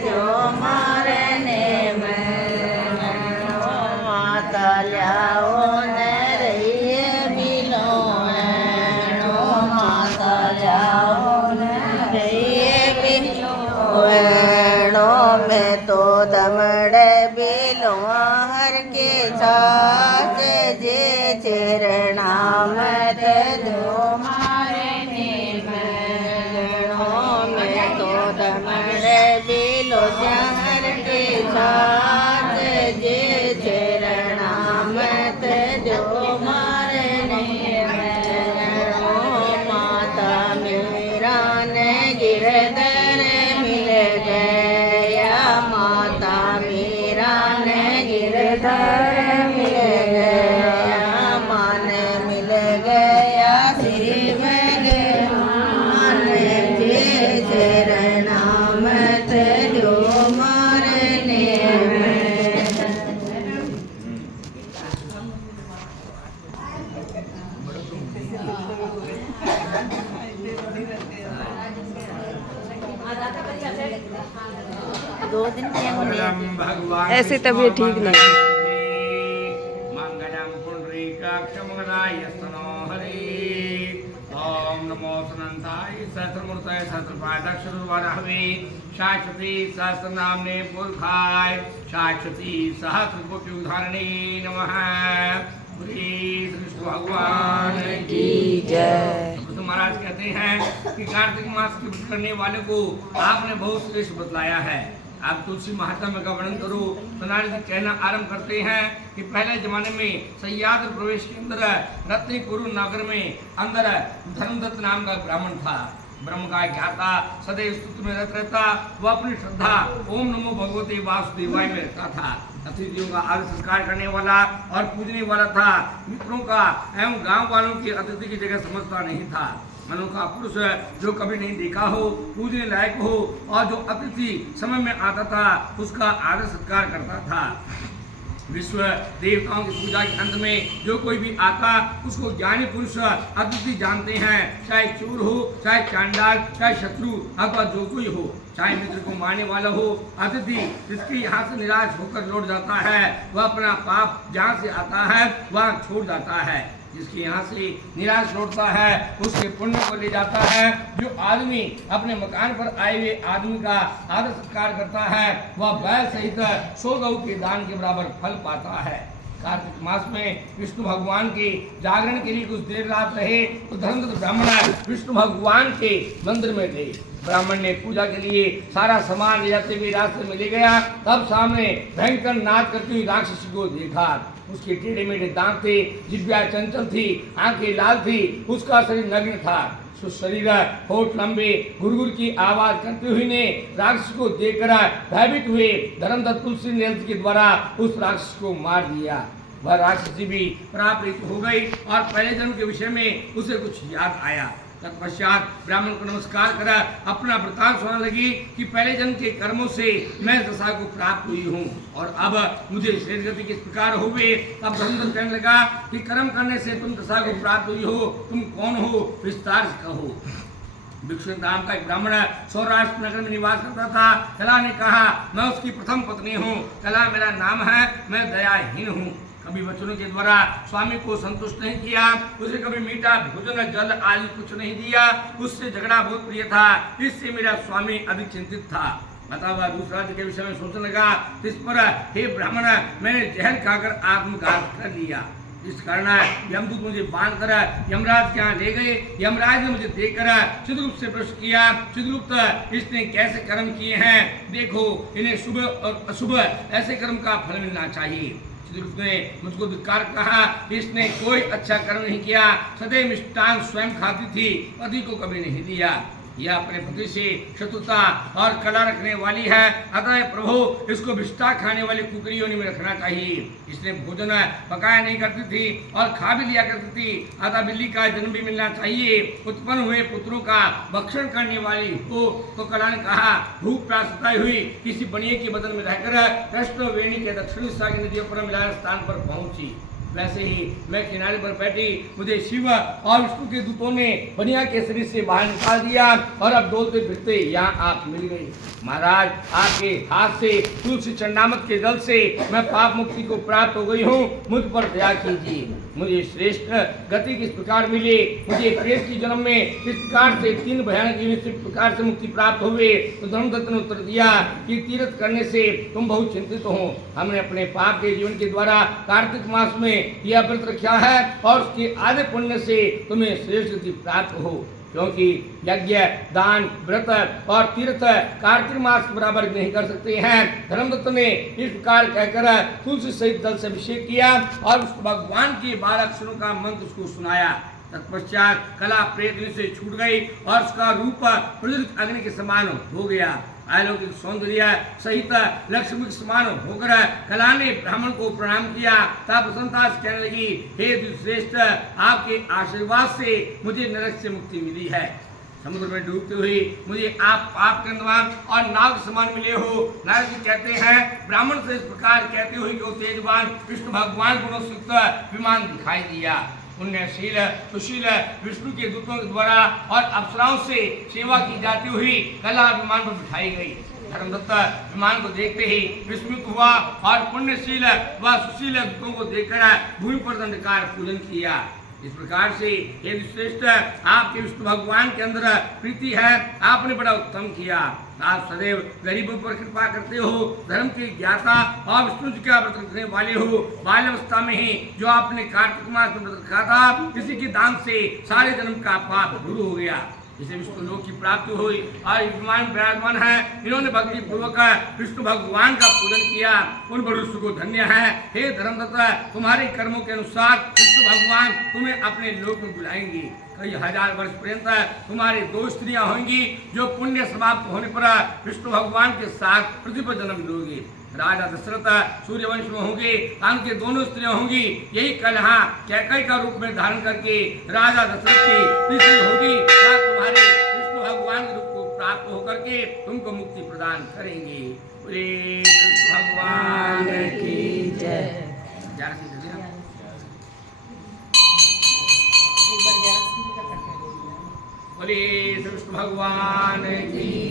जो मारे ने माता ल्याओ ने रहिए बिलो माता ल्याओ ने रहिए बिलो में तो दमड़े बिलो हर के साथ जे चरणा मत दो मारे ने में तो दमड़े बिलो हर के साथ जे चरणा मत दो मारे ने माता मेरा ने गिरधर मिल गया माता मेरा ने गिरधर मिल गया मान मिल गया श्री भगवान जे चरणा मत जो मारने दो दिन ऐसे तबीयत ठीक नहीं। मंगलम पुंडरीकाक्षमंगलाय स्तनो हरि ओम नमो सनंताय सहस्रमूर्तये सहस्रपादाक्षरवाराहवे शाश्वती सहस्रनाम्ने पुरखाय शाश्वती सहस्रकोटि उदाहरणे नमः। श्री कृष्ण भगवान की जय। तो महाराज कहते हैं कि कार्तिक मास के व्रत करने वाले को आपने बहुत श्रेष्ठ बतलाया है। आप तुलसी महात्म्य का वर्णन करो। सनातन जी कहना आरंभ करते हैं कि पहले जमाने में सह्याद्रि प्रवेश के अंदर रत्नीपुर नगर में अंदर धर्मदत्त नाम का ब्राह्मण था। ब्रह्म का ज्ञाता सदैव स्तुति में रत रहता। वह अपनी श्रद्धा ओम नमो भगवते वासुदेवाय में रहता था। अतिथियों का आदर सत्कार करने वाला और पूजने वाला था। मित्रों का एवं गांव वालों की अतिथि की जगह समझता नहीं था। मनु का पुरुष जो कभी नहीं देखा हो, पूजने लायक हो और जो अतिथि समय में आता था उसका आदर सत्कार करता था। विश्व देवताओं की पूजा के अंत में जो कोई भी आता उसको ज्ञानी पुरुष अतिथि जानते हैं। चाहे चोर हो, चाहे चांडाल, चाहे शत्रु अथवा जो कोई हो, चाहे मित्र को मारने वाला हो, अतिथि जिसके यहाँ से निराश होकर लौट जाता है वह अपना पाप जहाँ से आता है वह छोड़ जाता है। जिसके यहाँ से निराश लौटता है उसके पुण्य को ले जाता है। जो आदमी अपने मकान पर आए हुए आदमी का आदर सत्कार करता है वह बैल सहित 100 गौ के दान के बराबर फल पाता है। कार्तिक मास में विष्णु भगवान के जागरण के लिए कुछ देर रात रहे तो धर्मदत्त ब्राह्मण विष्णु भगवान के मंदिर में थे। ब्राह्मण ने पूजा के लिए सारा सामान ले जाते हुए रास्ते में ले गया। तब सामने भयंकर नाद करती हुई राक्षसी को देखा। उसके टेढ़े मेढ़े दांत थे, जिह्वा चंचल थी, आंखें लाल थी, उसका शरीर नग्न था। शरीर होठ लंबे गुरगुर की आवाज करते हुए ने राक्षस को देखकर भयभीत हुए धर्मदत्त तुलसी नेत्र के द्वारा उस राक्षस को मार दिया। वह राक्षसी भी पराप्रीत हो गई और पहले जन्म के विषय में उसे कुछ याद आया। तत्पश्चात ब्राह्मण को नमस्कार कर अपना वृतांत सुनाने लगी कि पहले जन्म के कर्मों से मैं दशा को प्राप्त हुई हूँ और अब मुझे श्रेष्ठ गति किस प्रकार हो गए। तब धर्मदत्त कहने लगा कि कर्म करने से तुम दशा को प्राप्त हुई हो, तुम कौन हो, विस्तार से कहो। भिक्षु नाम का एक ब्राह्मण सौराष्ट्र नगर में निवास करता था। कला ने कहा मैं उसकी प्रथम पत्नी हूँ। कला मेरा नाम है, मैं दयाहीन हूँ। कभी वचनों के द्वारा स्वामी को संतुष्ट नहीं किया, उसे कभी मीठा भोजन जल आदि कुछ नहीं दिया। उससे झगड़ा बहुत प्रिय था, इससे मेरा स्वामी अधिक चिंतित था। अतः वह दूसरा के विषय में सोचने लगा। इस पर हे ब्राह्मण मैंने जहर खाकर आत्मघात कर लिया। इस कारण यमदूत मुझे बांध कर यमराज के यहाँ ले गए। यमराज ने मुझे देखकर चित्रगुप्त से प्रश्न किया, चित्रगुप्त इसने कैसे कर्म किए हैं, देखो इन्हें शुभ और अशुभ ऐसे कर्म का फल मिलना चाहिए। चित्रगुप्त ने मुझको धिक्कार कहा, इसने कोई अच्छा कर्म नहीं किया, सदैव मिष्टान स्वयं खाती थी, पति को कभी नहीं दिया। यह अपने पति से शत्रुता और कला रखने वाली है, अतः प्रभु इसको विष्ठा खाने वाली कुकरी योनि में रखना चाहिए। इसने भोजन पकाया नहीं करती थी और खा भी लिया करती थी, अतः बिल्ली का जन्म भी मिलना चाहिए। उत्पन्न हुए पुत्रों का भक्षण करने वाली हो। तो कला ने कहा, भूख प्यास सताई हुई किसी बनिए के बदन में रहकर कृष्ण वेणी के दक्षिण दिशा की नदियों पर मिलाया स्थान पर पहुंची। वैसे ही मैं किनारे पर बैठी, मुझे शिव और विष्णु के दूतों ने बनिया के शरीर से बाहर निकाल दिया और अब डोलते फिरते यहाँ आप मिल गई। महाराज, आपके हाथ से तुलसी चंडामत के जल से मैं पाप मुक्ति को प्राप्त हो गई हूँ, मुझ पर दया कीजिए। मुझे श्रेष्ठ गति किस प्रकार मिले, मुझे प्रेत की जन्म में किस प्रकार से 3 भयानक जीवन से प्रकार से मुक्ति प्राप्त हुए। तो धर्मदत्त ने उत्तर दिया कि तीर्थ करने से तुम बहुत चिंतित हो। हमने अपने पाप के जीवन के द्वारा कार्तिक मास में यह व्रत रखा है और उसके आधे पुण्य से तुम्हें श्रेष्ठ गति प्राप्त हो, क्योंकि यज्ञ, दान, व्रत और तीर्थ कार्तिक मास बराबर नहीं कर सकते हैं। धर्मदत्त ने इस प्रकार कहकर तुलसी सहित जल से अभिषेक किया और उस भगवान के 12 अक्षरों का मंत्र उसको सुनाया। तत्पश्चात कला प्रेत से छूट गई और उसका रूप प्रज्वलित अग्नि के समान हो गया। अलौकिक सौंदर्य सहित लक्ष्मी के समान होकर कला ने ब्राह्मण को प्रणाम किया। तब प्रसन्नता से कहने लगी, हे श्रेष्ठ, आपके आशीर्वाद से मुझे नरक से मुक्ति मिली है। समुद्र में डूबते हुए मुझे आप पाप के अंधवान और नाग समान मिले हो। नारद जी कहते हैं, ब्राह्मण से इस प्रकार कहते हुए कि वो तेजवान विष्णु भगवान गुणों से युक्त विमान दिखाई दिया। पुण्यशील सुशील विष्णु के दूतों के द्वारा और अप्सराओं से सेवा की जाती हुई कला विमान पर बिठाई गई। धर्मदत्त विमान को देखते ही विस्मित हुआ और पुण्यशील व सुशील दूतों को देखकर भूमि पर दंडकार पूजन किया। इस प्रकार से हे श्रेष्ठ, आपके विष्णु भगवान के अंदर प्रीति है, आपने बड़ा उत्तम किया। आप सदैव गरीबों पर कृपा करते हो, धर्म के ज्ञाता और विष्णु जी का व्रत रखने वाले हो। बाल्यावस्था में ही जो आपने कार्तिक मास में व्रत रखा था, किसी के दान से सारे जन्म का पाप दूर हो गया, जिसे विष्णु लोक की प्राप्ति हुई और विमान विराजमान है। इन्होंने भक्ति पूर्वक विष्णु भगवान का पूजन किया, उन मनुष्य को धन्य है। हे धर्मदत्त, तुम्हारे कर्मों के अनुसार विष्णु भगवान तुम्हें अपने लोक में बुलाएंगे। कई हजार वर्ष पर्यंत तुम्हारी 2 स्त्रियां होंगी, जो पुण्य समाप्त होने पर विष्णु भगवान के साथ पृथ्वी पर जन्म लोगे। राजा दशरथ सूर्यवंश में होंगे, उनके दोनों स्त्रियां होंगी। यही कलहा कैकई का रूप में धारण करके राजा दशरथ की तीसरी होगी, तुम्हारे विष्णु भगवान के रूप को प्राप्त होकर के तुमको मुक्ति प्रदान करेंगे। बोले कृष्ण भगवान की जय। बोले कृष्ण भगवान की